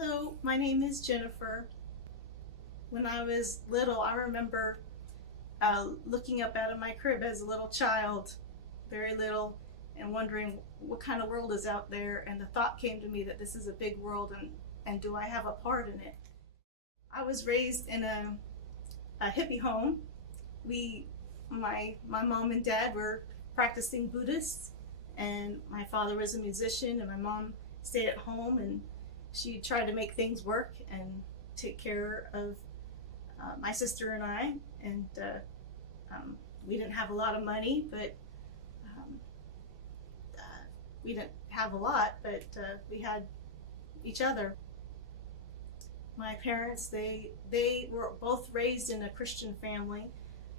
Hello, my name is Jennifer. When I was little, I remember looking up out of my crib as a little child, very little, and wondering what kind of world is out there. And the thought came to me that this is a big world, and do I have a part in it? I was raised in a hippie home. My mom and dad were practicing Buddhists, and my father was a musician, and my mom stayed at home, and she tried to make things work and take care of my sister and I. And we didn't have a lot of money, but um, we didn't have a lot, but we had each other. My parents, they were both raised in a Christian family.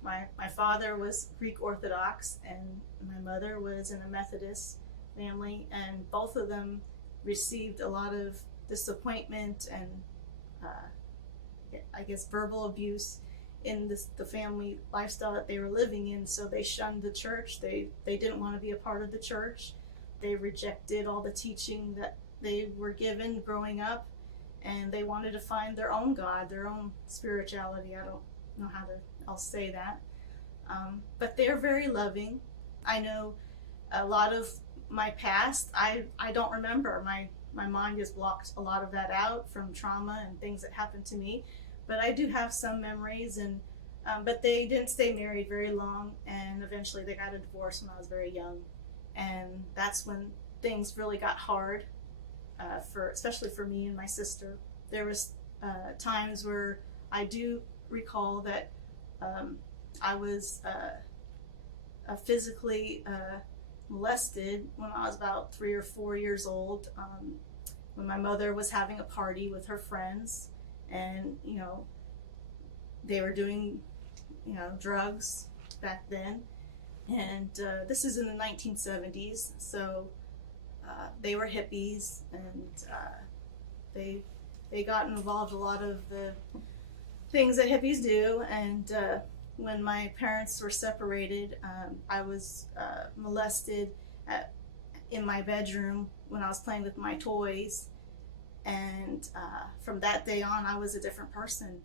My father was Greek Orthodox, and my mother was in a Methodist family, and both of them received a lot of disappointment and I guess verbal abuse in the family lifestyle that they were living in. So they shunned the church. They didn't want to be a part of the church. They rejected all the teaching that they were given growing up, and they wanted to find their own God, their own spirituality. I don't know how to else say that, but they're very loving. I know a lot of my past, I don't remember. My mind just blocked a lot of that out from trauma and things that happened to me. But I do have some memories, and but they didn't stay married very long, and eventually they got a divorce when I was very young, and that's when things really got hard, especially for me and my sister. There was times where I do recall that I was physically molested when I was about 3 or 4 years old, when my mother was having a party with her friends, and they were doing drugs back then, and this is in the 1970s, so they were hippies, and they got involved a lot of the things that hippies do. And when my parents were separated, I was molested in my bedroom when I was playing with my toys. And from that day on, I was a different person.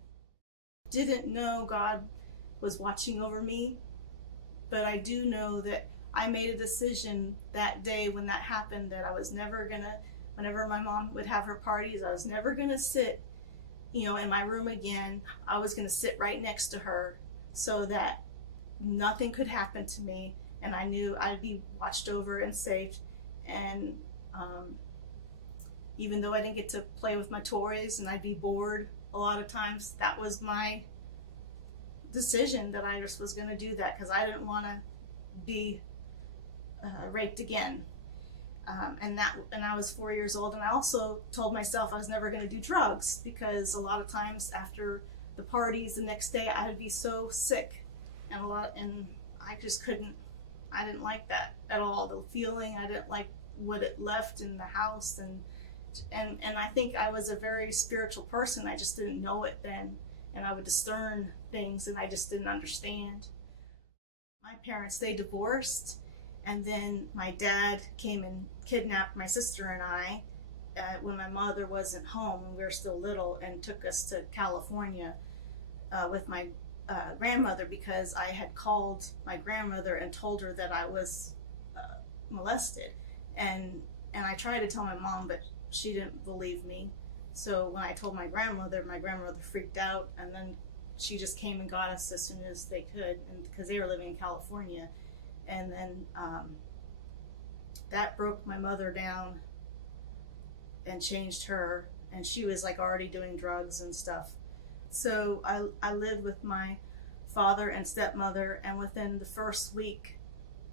Didn't know God was watching over me, but I do know that I made a decision that day when that happened that I was never gonna, whenever my mom would have her parties, I was never gonna sit in my room again. I was going to sit right next to her so that nothing could happen to me, and I knew I'd be watched over and safe. And even though I didn't get to play with my toys and I'd be bored a lot of times, that was my decision, that I just was going to do that because I didn't want to be raped again. And I was 4 years old, and I also told myself I was never going to do drugs, because a lot of times after the parties the next day I'd be so sick, and I just couldn't. I didn't like that at all. The feeling, I didn't like what it left in the house, and I think I was a very spiritual person. I just didn't know it then, and I would discern things, and I just didn't understand. My parents, they divorced. And then my dad came and kidnapped my sister and I when my mother wasn't home, when we were still little, and took us to California with my grandmother, because I had called my grandmother and told her that I was molested. And I tried to tell my mom, but she didn't believe me. So when I told my grandmother freaked out, and then she just came and got us as soon as they could, and because they were living in California. And then that broke my mother down and changed her, and she was like already doing drugs and stuff. So I lived with my father and stepmother, and within the first week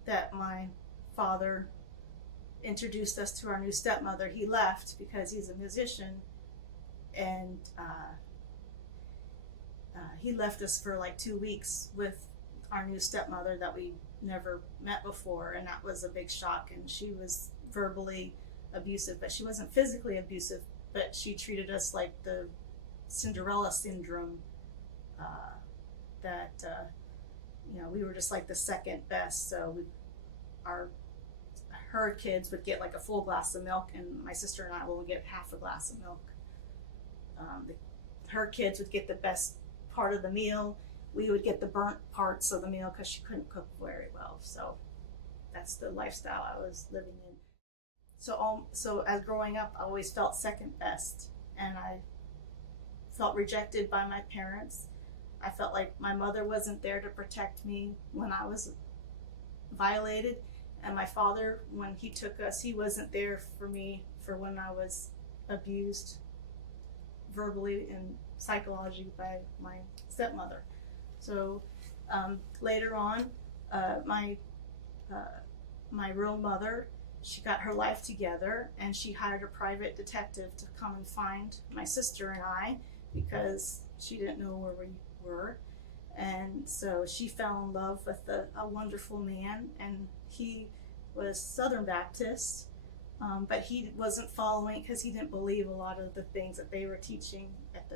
that my father introduced us to our new stepmother, he left because he's a musician, and he left us for like 2 weeks with our new stepmother that we never met before, and that was a big shock. And she was verbally abusive, but she wasn't physically abusive, but she treated us like the Cinderella syndrome, that we were just like the second best. So her kids would get like a full glass of milk, and my sister and I will get half a glass of milk. her kids would get the best part of the meal. We would get the burnt parts of the meal because she couldn't cook very well. So that's the lifestyle I was living in. So as growing up, I always felt second best, and I felt rejected by my parents. I felt like my mother wasn't there to protect me when I was violated, and my father, when he took us, he wasn't there for me for when I was abused verbally and psychologically by my stepmother. So later on, my real mother, she got her life together, and she hired a private detective to come and find my sister and I, because she didn't know where we were. And so she fell in love with a wonderful man, and he was Southern Baptist, but he wasn't following because he didn't believe a lot of the things that they were teaching at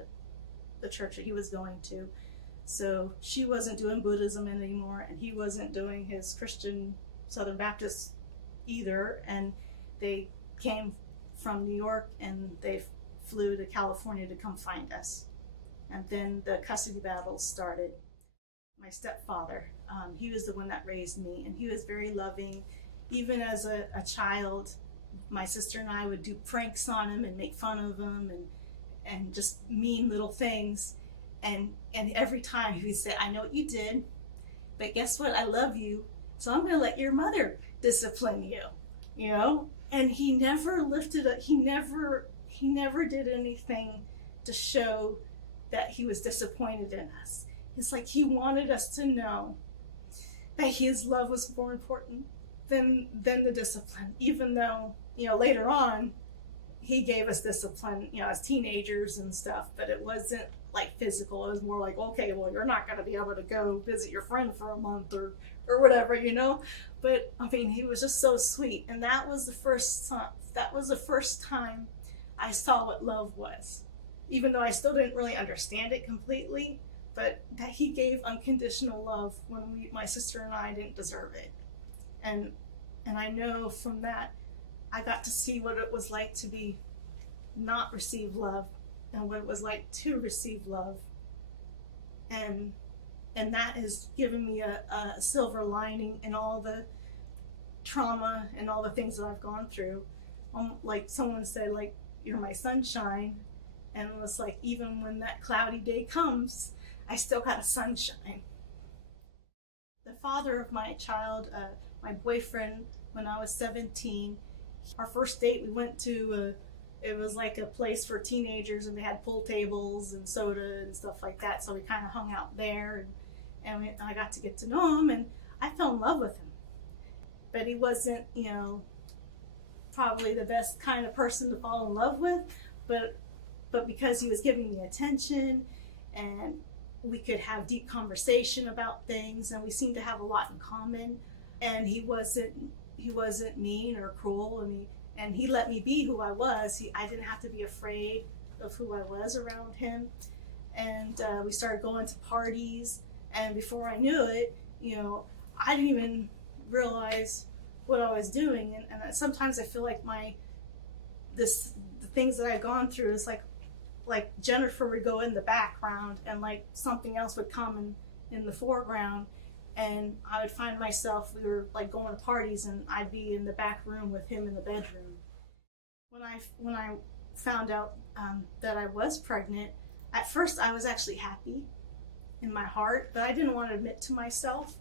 the church that he was going to. So she wasn't doing Buddhism anymore, and he wasn't doing his Christian Southern Baptist either. And they came from New York, and they flew to California to come find us. And then the custody battles started. My stepfather, he was the one that raised me, and he was very loving. Even as a child, my sister and I would do pranks on him and make fun of him and just mean little things. And every time he would say, I know what you did, but guess what? I love you, so I'm going to let your mother discipline you, you know? And he never lifted up, he never did anything to show that he was disappointed in us. It's like he wanted us to know that his love was more important than the discipline, even though, you know, later on he gave us discipline, you know, as teenagers and stuff, but it wasn't like physical. It was more like, okay, well, you're not going to be able to go visit your friend for a month or whatever, you know. But I mean, he was just so sweet, and that was the first time I saw what love was, even though I still didn't really understand it completely. But that he gave unconditional love when my sister and I didn't deserve it, and I know from that I got to see what it was like to be not receive love, and what it was like to receive love, and that has given me a silver lining in all the trauma and all the things that I've gone through. Like someone said, like, you're my sunshine, and it was like, even when that cloudy day comes, I still got a sunshine. The father of my child, my boyfriend, when I was 17, our first date, we went to it was like a place for teenagers, and they had pool tables and soda and stuff like that. So we kind of hung out there, and I got to get to know him, and I fell in love with him. But he wasn't, you know, probably the best kind of person to fall in love with, but because he was giving me attention, and we could have deep conversation about things, and we seemed to have a lot in common, and he wasn't mean or cruel, and he let me be who I was. I didn't have to be afraid of who I was around him. And we started going to parties, and before I knew it, you know, I didn't even realize what I was doing. And sometimes I feel like the things that I've gone through is like Jennifer would go in the background, and like something else would come in the foreground, and I would find myself, we were like going to parties, and I'd be in the back room with him in the bedroom. When I found out that I was pregnant, at first I was actually happy in my heart, but I didn't want to admit to myself,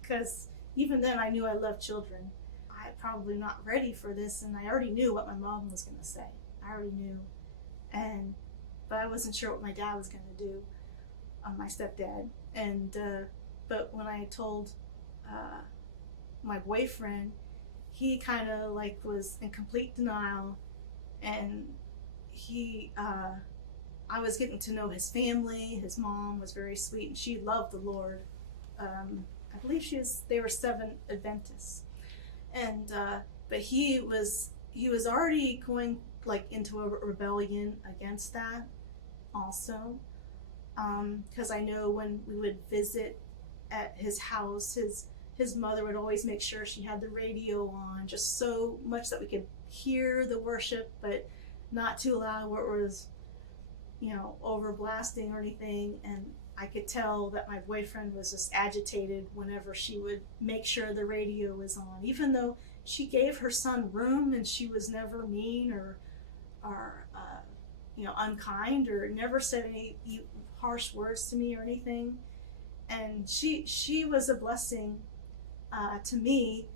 because even then I knew I loved children. I'm probably not ready for this, and I already knew what my mom was going to say. I already knew, but I wasn't sure what my dad was going to do, my stepdad. And but when I told my boyfriend, he kind of like was in complete denial, and I was getting to know his family. His mom was very sweet, and she loved the Lord. I believe they were Seventh Adventists, and but he was already going like into a rebellion against that also, because I know when we would visit at his house, his mother would always make sure she had the radio on, just so much that we could hear the worship, but not too loud where it was over blasting or anything. And I could tell that my boyfriend was just agitated whenever she would make sure the radio was on, even though she gave her son room and she was never mean or unkind, or never said any harsh words to me or anything. And she was a blessing to me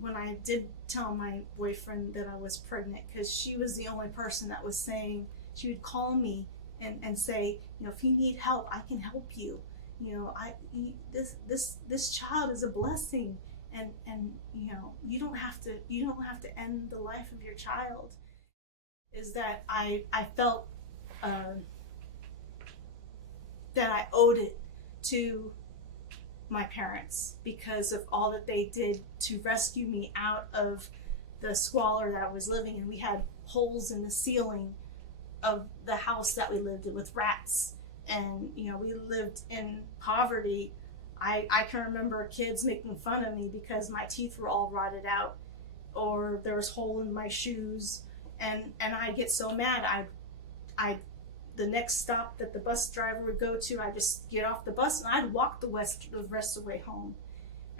when I did tell my boyfriend that I was pregnant, because she was the only person that was saying, she would call me and say, if you need help, I can help you. This child is a blessing, and you don't have to end the life of your child. Is that I felt that I owed it to my parents because of all that they did to rescue me out of the squalor that I was living in. We had holes in the ceiling of the house that we lived in with rats, and we lived in poverty. I can remember kids making fun of me because my teeth were all rotted out, or there was a hole in my shoes, and I'd get so mad. The next stop that the bus driver would go to, I'd just get off the bus and I'd walk the rest of the way home.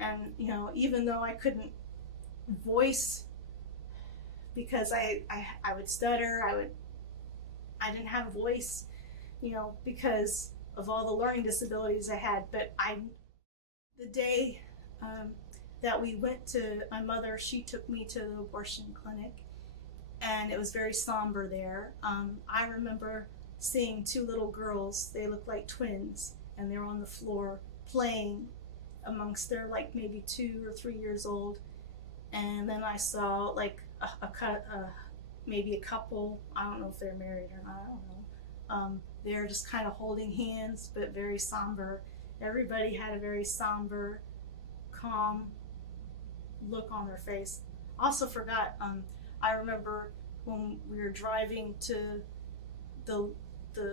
And even though I couldn't voice because I would stutter, I didn't have a voice, because of all the learning disabilities I had. But the day that we went to, my mother, she took me to the abortion clinic, and it was very somber there. I remember seeing two little girls. They looked like twins, and they were on the floor playing amongst their maybe 2 or 3 years old. And then I saw maybe a couple. I don't know if they're married or not. I don't know. They're just kind of holding hands, but very somber. Everybody had a very somber, calm look on their face. Also forgot, I remember when we were driving to the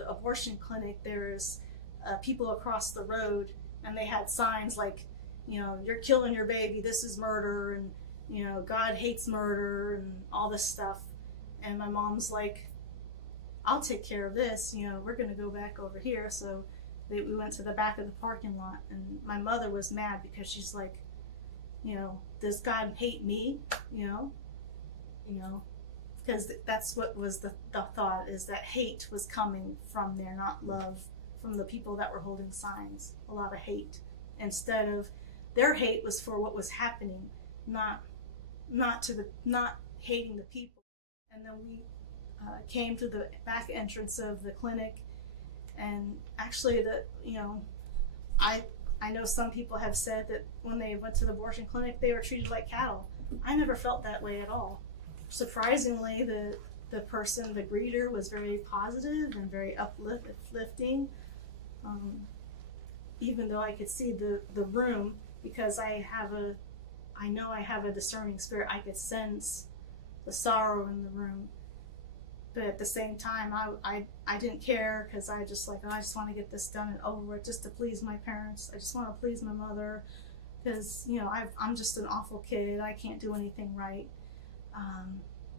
abortion clinic, there's people across the road, and they had signs like, you're killing your baby, this is murder, and God hates murder, and all this stuff. And my mom's like, I'll take care of this, we're gonna go back over here. So we went to the back of the parking lot, and my mother was mad because she's like, does God hate me? Because that's what was the thought, is that hate was coming from there, not love, from the people that were holding signs. A lot of hate, instead of their hate was for what was happening, not hating the people. And then we came to the back entrance of the clinic, and actually I know some people have said that when they went to the abortion clinic, they were treated like cattle. I never felt that way at all. Surprisingly, the greeter was very positive and very uplifting. Even though I could see the room, because I know I have a discerning spirit, I could sense the sorrow in the room. But at the same time, I didn't care, because I just I just want to get this done and over with, just to please my parents. I just want to please my mother, because I'm just an awful kid. I can't do anything right.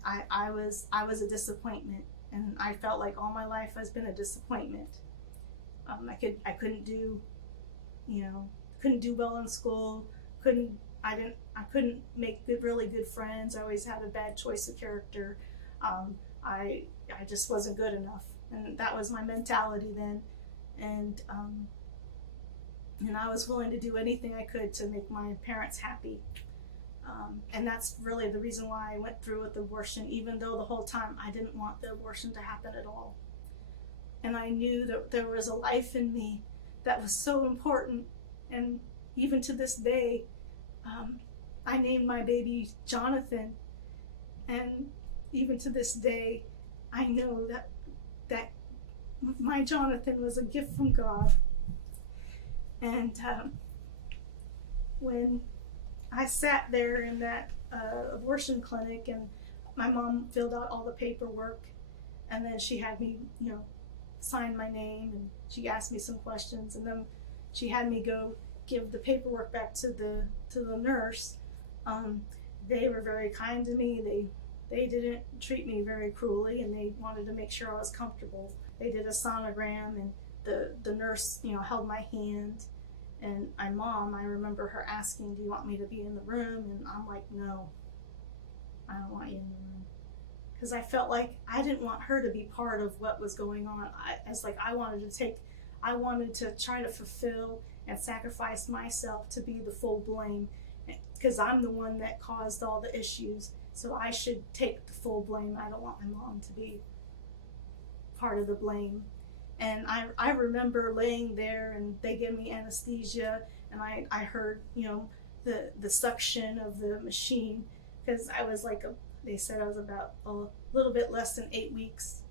I was a disappointment, and I felt like all my life has been a disappointment. I couldn't do well in school. I couldn't make really good friends. I always had a bad choice of character. I just wasn't good enough, and that was my mentality then. And I was willing to do anything I could to make my parents happy. And that's really the reason why I went through with the abortion, even though the whole time I didn't want the abortion to happen at all. And I knew that there was a life in me that was so important. And even to this day, I named my baby Jonathan. And even to this day, I know that my Jonathan was a gift from God. And when I sat there in that abortion clinic, and my mom filled out all the paperwork, and then she had me, sign my name, and she asked me some questions, and then she had me go give the paperwork back to the nurse. They were very kind to me. they didn't treat me very cruelly, and they wanted to make sure I was comfortable. They did a sonogram, and the nurse, held my hand. And my mom, I remember her asking, "Do you want me to be in the room?" And I'm like, "No, I don't want you in the room." Because I felt like I didn't want her to be part of what was going on. I wanted to try to fulfill and sacrifice myself to be the full blame, because I'm the one that caused all the issues. So I should take the full blame. I don't want my mom to be part of the blame. And I remember laying there, and they gave me anesthesia, and I heard, the suction of the machine, because I was they said I was about a little bit less than 8 weeks.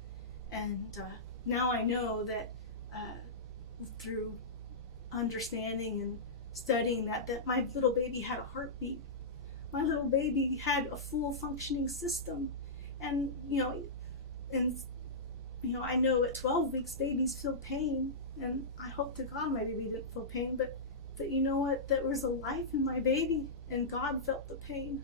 And now I know that through understanding and studying that my little baby had a heartbeat. My little baby had a full functioning system. And, I know at 12 weeks babies feel pain, and I hope to God my baby didn't feel pain, but you know what? There was a life in my baby, and God felt the pain.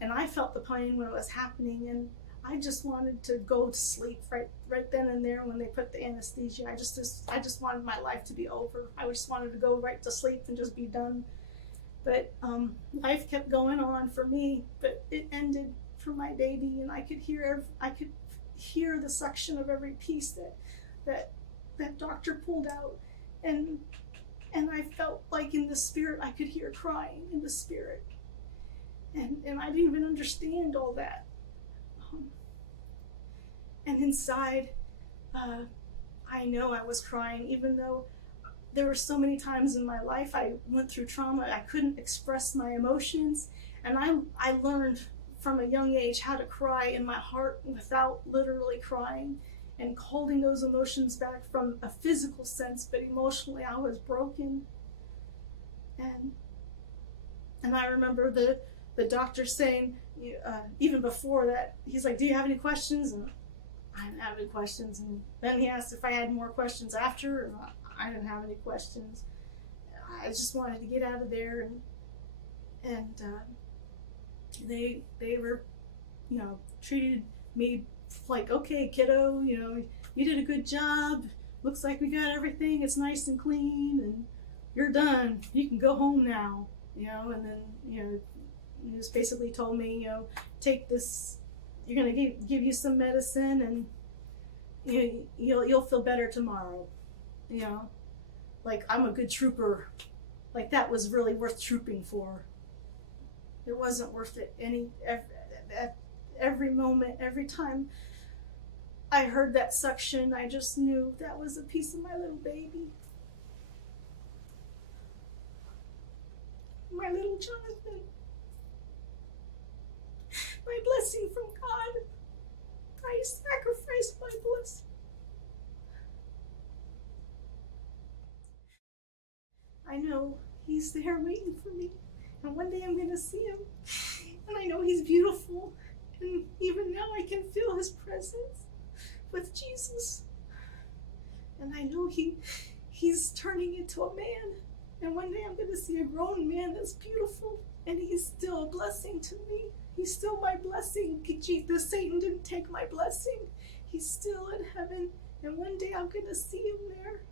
And I felt the pain when it was happening, and I just wanted to go to sleep right then and there when they put the anesthesia. I just wanted my life to be over. I just wanted to go right to sleep and just be done. But life kept going on for me, but it ended for my baby, and I could hear the suction of every piece that doctor pulled out, and I felt like in the spirit I could hear crying in the spirit, and I didn't even understand all that, and inside I know I was crying, even though there were so many times in my life I went through trauma. I couldn't express my emotions, and I learned from a young age how to cry in my heart without literally crying, and holding those emotions back from a physical sense, but emotionally I was broken. And I remember the doctor saying, even before that, he's like, "Do you have any questions?" And I didn't have any questions. And then he asked if I had more questions after, and I didn't have any questions. I just wanted to get out of there, and they were, treated me like, "Okay, kiddo, you did a good job. Looks like we got everything. It's nice and clean, and you're done. You can go home now." And then, he just basically told me, "Take this. You're gonna give you some medicine, and you'll feel better tomorrow." Like I'm a good trooper. Like that was really worth trooping for. It wasn't worth it every moment, every time I heard that suction, I just knew that was a piece of my little baby. My little Jonathan. My blessing from God. I sacrificed my blessing. I know he's there waiting for me, and one day I'm going to see him, and I know he's beautiful, and even now I can feel his presence with Jesus, and I know he's turning into a man, and one day I'm going to see a grown man that's beautiful, and he's still a blessing to me. He's still my blessing. The Satan didn't take my blessing. He's still in heaven, and one day I'm going to see him there.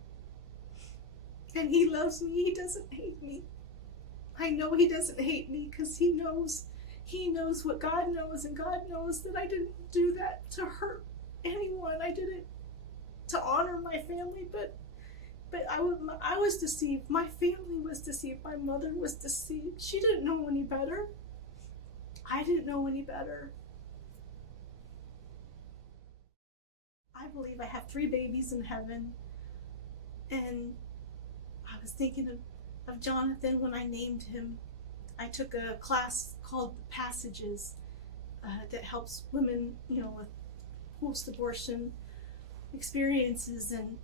And he loves me. He doesn't hate me. I know he doesn't hate me because he knows what God knows, and God knows that I didn't do that to hurt anyone. I did it to honor my family, but I was deceived. My family was deceived. My mother was deceived. She didn't know any better. I didn't know any better. I believe I have 3 babies in heaven, and I was thinking of Jonathan when I named him. I took a class called Passages that helps women, with post-abortion experiences, and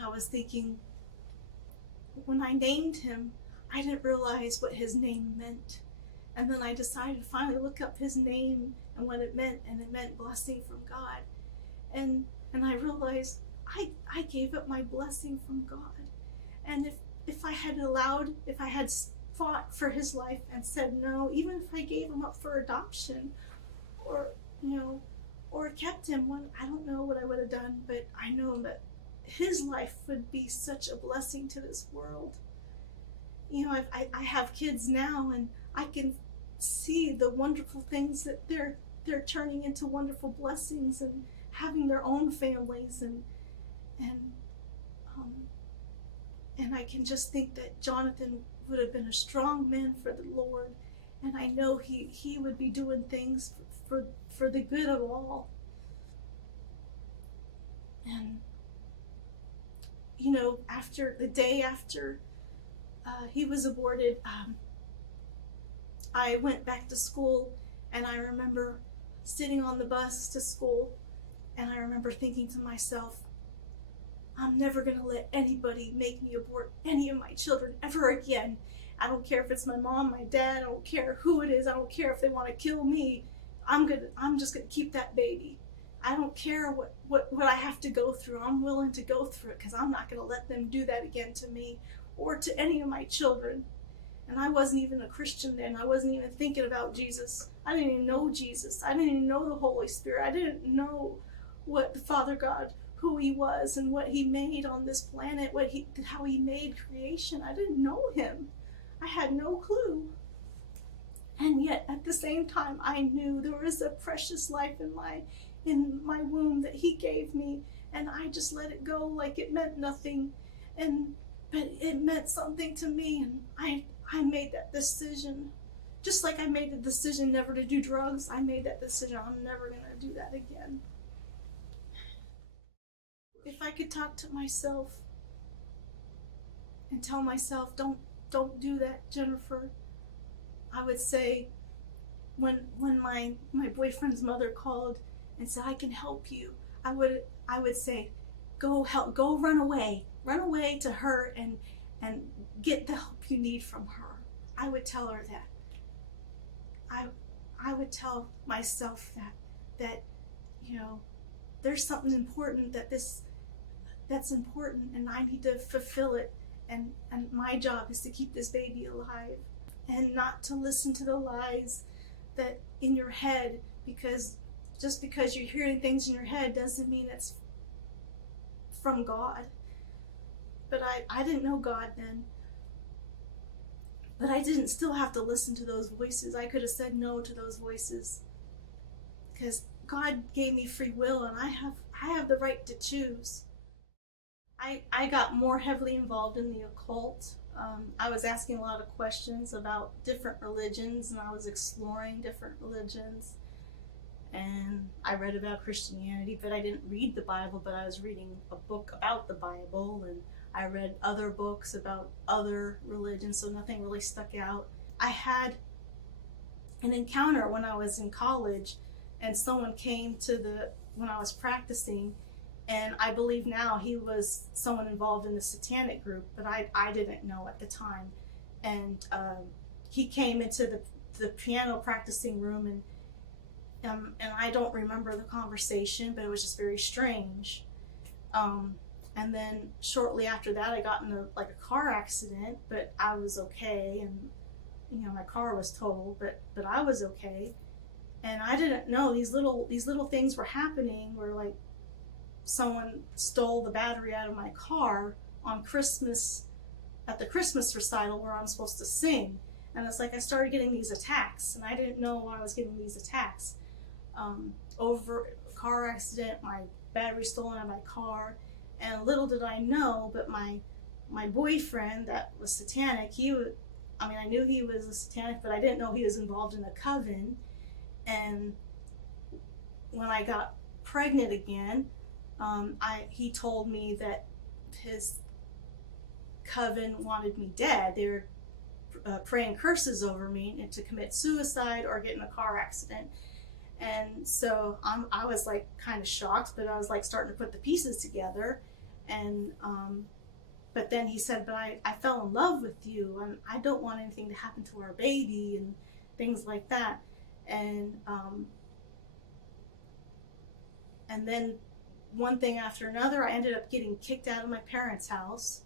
I was thinking, when I named him, I didn't realize what his name meant. And then I decided to finally look up his name and what it meant, and it meant blessing from God. And I realized I gave up my blessing from God. And if I had fought for his life and said no, even if I gave him up for adoption, or or kept him, I don't know what I would have done, but I know that his life would be such a blessing to this world. I have kids now, and I can see the wonderful things that they're turning into wonderful blessings and having their own families, and I can just think that Jonathan would have been a strong man for the Lord, and I know he would be doing things for the good of all. And after the day after he was aborted, I went back to school, and I remember sitting on the bus to school, and I remember thinking to myself, I'm never going to let anybody make me abort any of my children ever again. I don't care if it's my mom, my dad, I don't care who it is, I don't care if they want to kill me. I'm just going to keep that baby. I don't care what I have to go through. I'm willing to go through it, because I'm not going to let them do that again to me or to any of my children. And I wasn't even a Christian then. I wasn't even thinking about Jesus. I didn't even know Jesus. I didn't even know the Holy Spirit. I didn't know what the Father God, who he was and what he made on this planet, how he made creation. I didn't know him. I had no clue. And yet at the same time, I knew there was a precious life in my womb that he gave me, and I just let it go like it meant nothing. But it meant something to me, and I made that decision. Just like I made the decision never to do drugs, I made that decision. I'm never going to do that again. If I could talk to myself and tell myself, don't do that, Jennifer, I would say, when my boyfriend's mother called and said, I can help you, I would say, go run away to her and get the help you need from her. I would tell her that. I would tell myself that there's something important that's important, and I need to fulfill it, and my job is to keep this baby alive, and not to listen to the lies that in your head, because just because you're hearing things in your head doesn't mean it's from God. But I didn't know God then. But I didn't still have to listen to those voices. I could have said no to those voices, because God gave me free will, and I have the right to choose. I got more heavily involved in the occult. I was asking a lot of questions about different religions, and I was exploring different religions. And I read about Christianity, but I didn't read the Bible, but I was reading a book about the Bible, and I read other books about other religions, so nothing really stuck out. I had an encounter when I was in college, and someone came when I was practicing, and I believe now he was someone involved in the satanic group, but I didn't know at the time. And he came into the piano practicing room, and I don't remember the conversation, but it was just very strange. And then shortly after that, I got in a car accident, but I was okay, and my car was totaled, but I was okay. And I didn't know these little things were happening, where like someone stole the battery out of my car on Christmas, at the Christmas recital where I'm supposed to sing. And it's like I started getting these attacks, and I didn't know why I was getting these attacks. Over a car accident, my battery stolen out of my car, and little did I know, but my boyfriend that was satanic, I knew he was a satanic, but I didn't know he was involved in a coven. And when I got pregnant again, he told me that his coven wanted me dead. They were praying curses over me and to commit suicide or get in a car accident. And so I was like kind of shocked, but I was like starting to put the pieces together. And but then he said, but I fell in love with you, and I don't want anything to happen to our baby, and things like that. And then one thing after another, I ended up getting kicked out of my parents' house,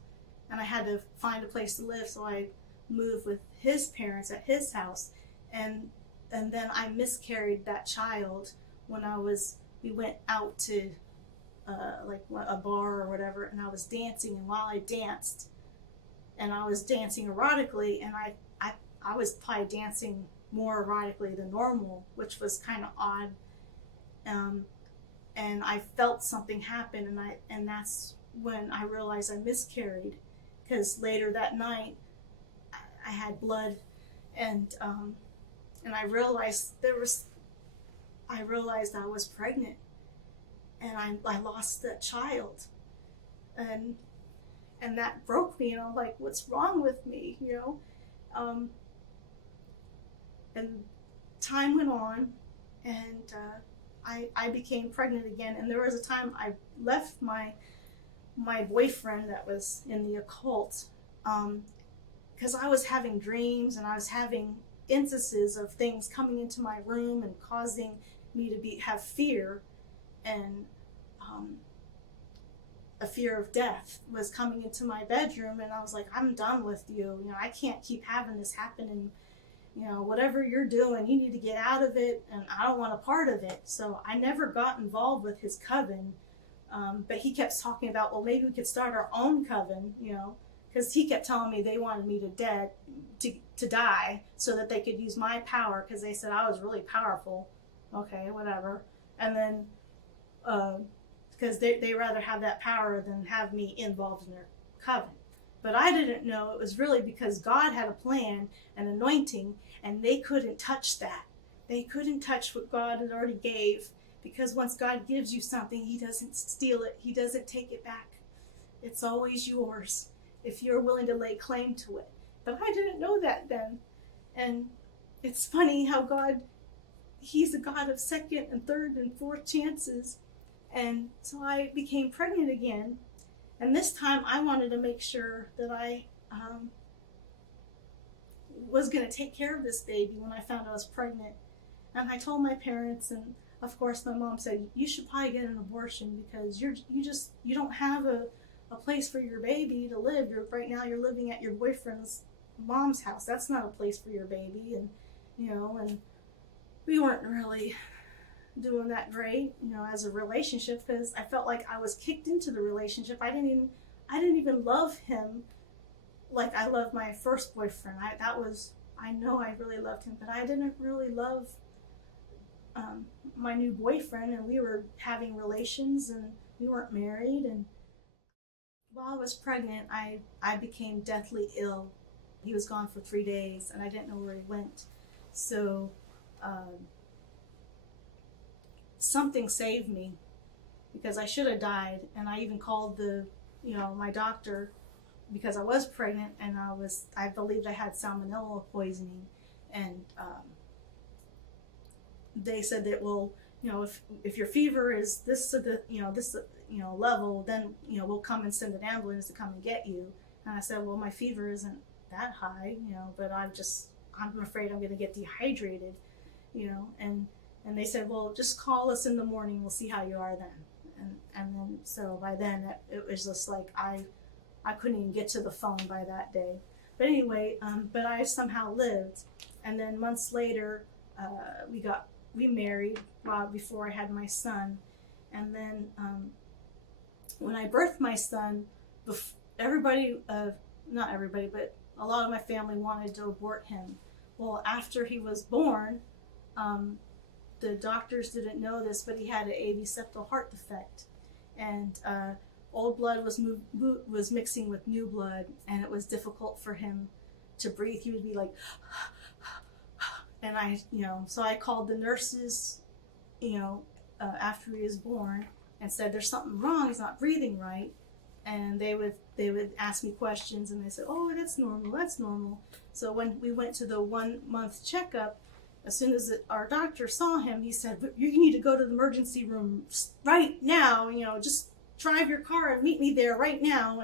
and I had to find a place to live, so I moved with his parents at his house, and then I miscarried that child when we went out to like a bar or whatever, and I was dancing, and while I danced, and I was dancing erotically, and I was probably dancing more erotically than normal, which was kind of odd. And I felt something happen, and that's when I realized I miscarried, because later that night I had blood, and I realized I was pregnant, and I lost that child, and that broke me, and I'm like, what's wrong with me, and time went on, and I became pregnant again, and there was a time I left my boyfriend that was in the occult, because I was having dreams, and I was having instances of things coming into my room and causing me to have fear, and a fear of death was coming into my bedroom, and I was like, I'm done with you. I can't keep having this happen, and whatever you're doing, you need to get out of it, and I don't want a part of it. So I never got involved with his coven, but he kept talking about, well, maybe we could start our own coven, because he kept telling me they wanted me to die so that they could use my power, because they said I was really powerful. Okay, whatever. And then because they rather have that power than have me involved in their coven. But I didn't know it was really because God had a plan, an anointing, and they couldn't touch that. They couldn't touch what God had already gave, because once God gives you something, he doesn't steal it. He doesn't take it back. It's always yours if you're willing to lay claim to it. But I didn't know that then. And it's funny how he's a God of second and third and fourth chances. And so I became pregnant again. And this time I wanted to make sure that I was going to take care of this baby when I found I was pregnant. And I told my parents, and of course my mom said, you should probably get an abortion, because you don't have a place for your baby to live. Right now you're living at your boyfriend's mom's house. That's not a place for your baby. And and we weren't really doing that great, as a relationship, because I felt like I was kicked into the relationship. I didn't even love him like I loved my first boyfriend. I know I really loved him, but I didn't really love my new boyfriend, and we were having relations, and we weren't married. And while I was pregnant, I became deathly ill. He was gone for 3 days, and I didn't know where he went. So something saved me, because I should have died. And I even called my doctor, because I was pregnant, and I believed I had salmonella poisoning. And they said that, well, if your fever is this level, then we'll come and send an ambulance to come and get you. And I said, well, my fever isn't that high, but I'm afraid I'm going to get dehydrated, and they said, well, just call us in the morning, we'll see how you are then. And then, so by then it was just like I couldn't even get to the phone by that day. But anyway, but I somehow lived. And then months later, we married before I had my son. And then when I birthed my son, everybody, not everybody, but a lot of my family wanted to abort him. Well, after he was born, the doctors didn't know this, but he had an AV septal heart defect, and old blood was mixing with new blood, and it was difficult for him to breathe. He would be like, and so I called the nurses, after he was born, and said, there's something wrong, he's not breathing right. And they would ask me questions, and they said, oh, that's normal. So when we went to the 1 month checkup, as soon as our doctor saw him, he said, you need to go to the emergency room right now, just drive your car and meet me there right now.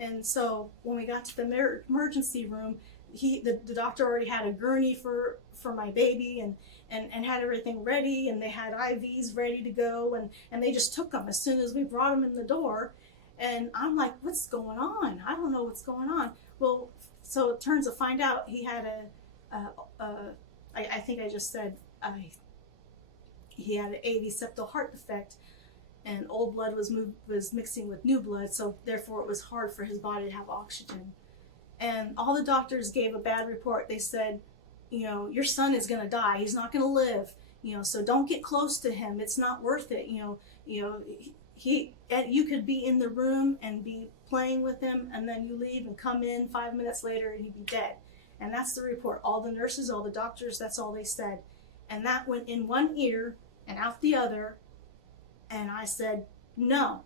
And so when we got to the emergency room, the doctor already had a gurney for my baby, and had everything ready, and they had IVs ready to go, and they just took them as soon as we brought him in the door. And I'm like, what's going on? I don't know what's going on. Well, So it turns to find out he had I think I just said he had an AV septal heart defect, and old blood was mixing with new blood, so therefore it was hard for his body to have oxygen. And all the doctors gave a bad report. They said, your son is going to die. He's not going to live. So don't get close to him. It's not worth it. You could be in the room and be playing with him, and then you leave and come in 5 minutes later and he'd be dead. And that's the report. All the nurses, all the doctors, that's all they said. And that went in one ear and out the other. And I said, no,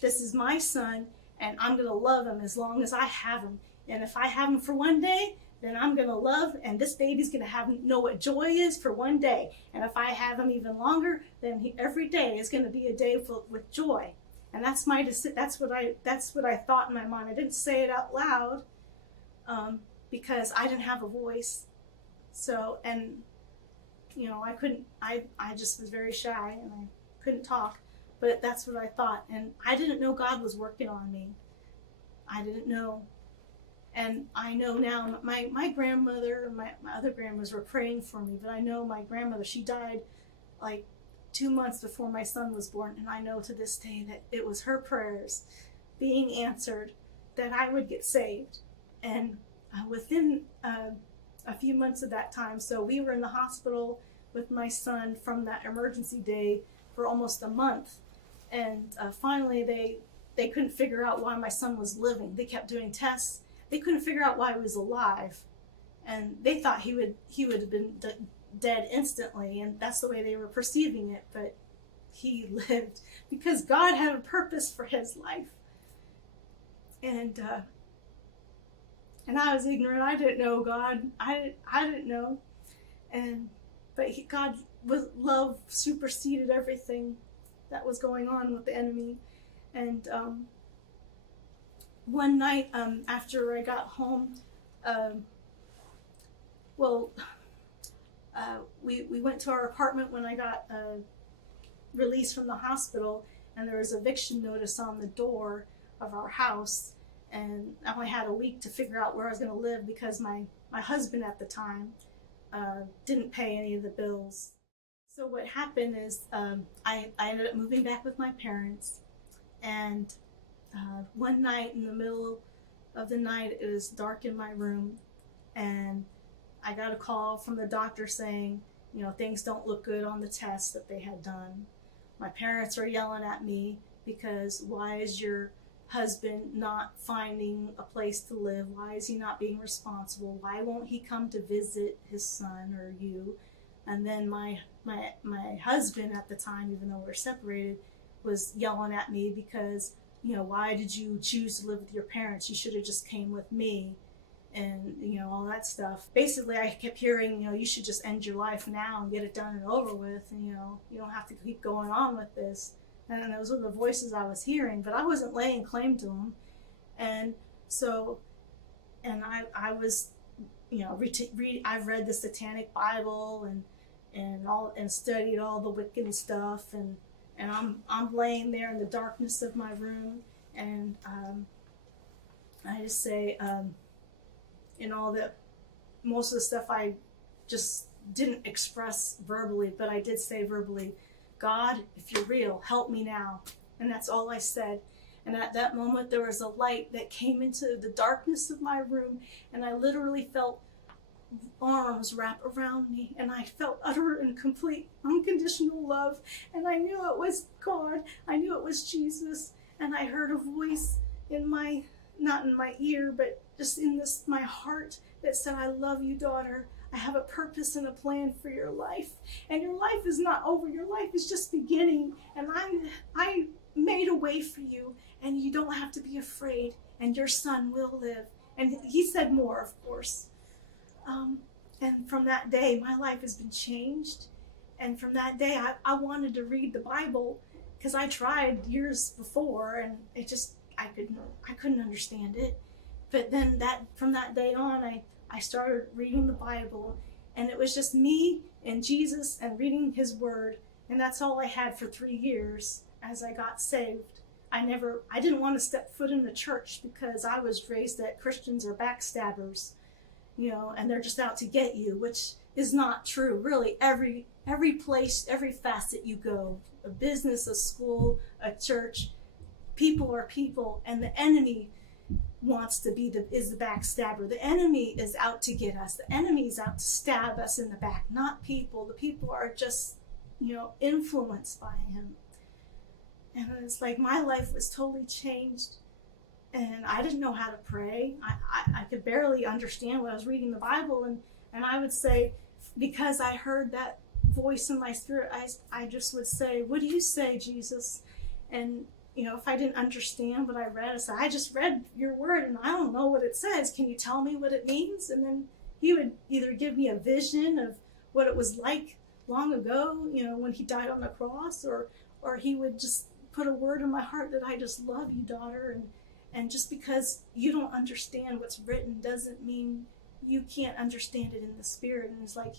this is my son, and I'm going to love him as long as I have him. And if I have him for one day, then I'm going to love, and this baby's going to know what joy is for one day. And if I have him even longer, then every day is going to be a day with joy. And that's what I thought in my mind. I didn't say it out loud because I didn't have a voice. So, and I just was very shy and I couldn't talk, but that's what I thought. And I didn't know God was working on me. I didn't know. And I know now, my grandmother and my other grandmas were praying for me, but I know my grandmother, she died like 2 months before my son was born, and I know to this day that it was her prayers being answered that I would get saved. And within a few months of that time, so we were in the hospital with my son from that emergency day for almost a month, and finally they couldn't figure out why my son was living. They kept doing tests. They couldn't figure out why he was alive, and they thought he would have been dead instantly, and that's the way they were perceiving it. But he lived because God had a purpose for his life, and I was ignorant. I didn't know God. I didn't know, but God with love superseded everything that was going on with the enemy, and one night after I got home, we went to our apartment when I got released from the hospital, and there was an eviction notice on the door of our house, and I only had a week to figure out where I was going to live because my husband at the time didn't pay any of the bills. So what happened is I ended up moving back with my parents, and one night in the middle of the night, it was dark in my room, and I got a call from the doctor saying, things don't look good on the tests that they had done. My parents are yelling at me because why is your husband not finding a place to live? Why is he not being responsible? Why won't he come to visit his son or you? And then my husband at the time, even though we're separated, was yelling at me because why did you choose to live with your parents? You should have just came with me, and all that stuff. Basically, I kept hearing, you should just end your life now and get it done and over with, and you don't have to keep going on with this. And those were the voices I was hearing, but I wasn't laying claim to them. And so, and I was, I've read the Satanic Bible and studied all the Wiccan stuff, and I'm laying there in the darkness of my room, and I just say, most of the stuff I just didn't express verbally, but I did say verbally, God, if you're real, help me now. And that's all I said. And at that moment, there was a light that came into the darkness of my room, and I literally felt arms wrap around me, and I felt utter and complete unconditional love, and I knew it was God. I knew it was Jesus, and I heard a voice not in my ear, but just in my heart that said, I love you, daughter. I have a purpose and a plan for your life, and your life is not over. Your life is just beginning, and I made a way for you, and you don't have to be afraid, and your son will live. And he said more, of course. And from that day, my life has been changed. And from that day, I wanted to read the Bible because I tried years before, and I couldn't understand it. But then from that day on, I started reading the Bible, and it was just me and Jesus and reading his word. And that's all I had for 3 years as I got saved. I didn't want to step foot in the church because I was raised that Christians are backstabbers, and they're just out to get you, which is not true. Really, every place, every facet you go, a business, a school, a church, people are people, and the enemy is the backstabber. The enemy is out to get us. The enemy is out to stab us in the back, not people. The people are just, influenced by him. And it's like my life was totally changed, and I didn't know how to pray. I could barely understand what I was reading the Bible, and I would say, because I heard that voice in my spirit, I just would say, "What do you say, Jesus?" And if I didn't understand what I read, I said, "I just read your word and I don't know what it says. Can you tell me what it means?" And then he would either give me a vision of what it was like long ago, when he died on the cross, or he would just put a word in my heart that I just love you, daughter. And just because you don't understand what's written doesn't mean you can't understand it in the spirit. And it's like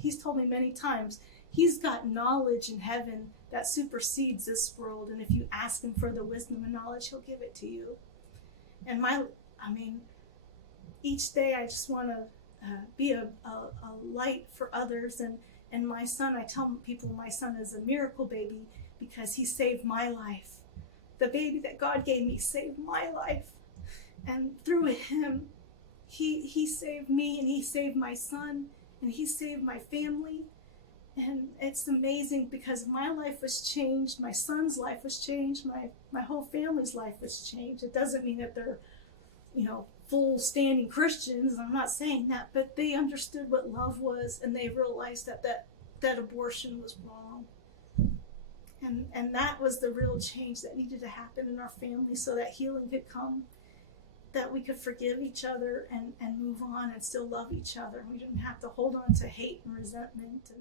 he's told me many times, he's got knowledge in heaven that supersedes this world, and if you ask him for the wisdom and knowledge, he'll give it to you. And each day I just want to be a light for others. And my son, I tell people my son is a miracle baby because he saved my life. The baby that God gave me saved my life, and through him, he saved me, and he saved my son, and he saved my family. And it's amazing because my life was changed, my son's life was changed, my whole family's life was changed. It doesn't mean that they're, full standing Christians. I'm not saying that, but they understood what love was, and they realized that abortion was wrong. And that was the real change that needed to happen in our family so that healing could come, that we could forgive each other and move on and still love each other. We didn't have to hold on to hate and resentment.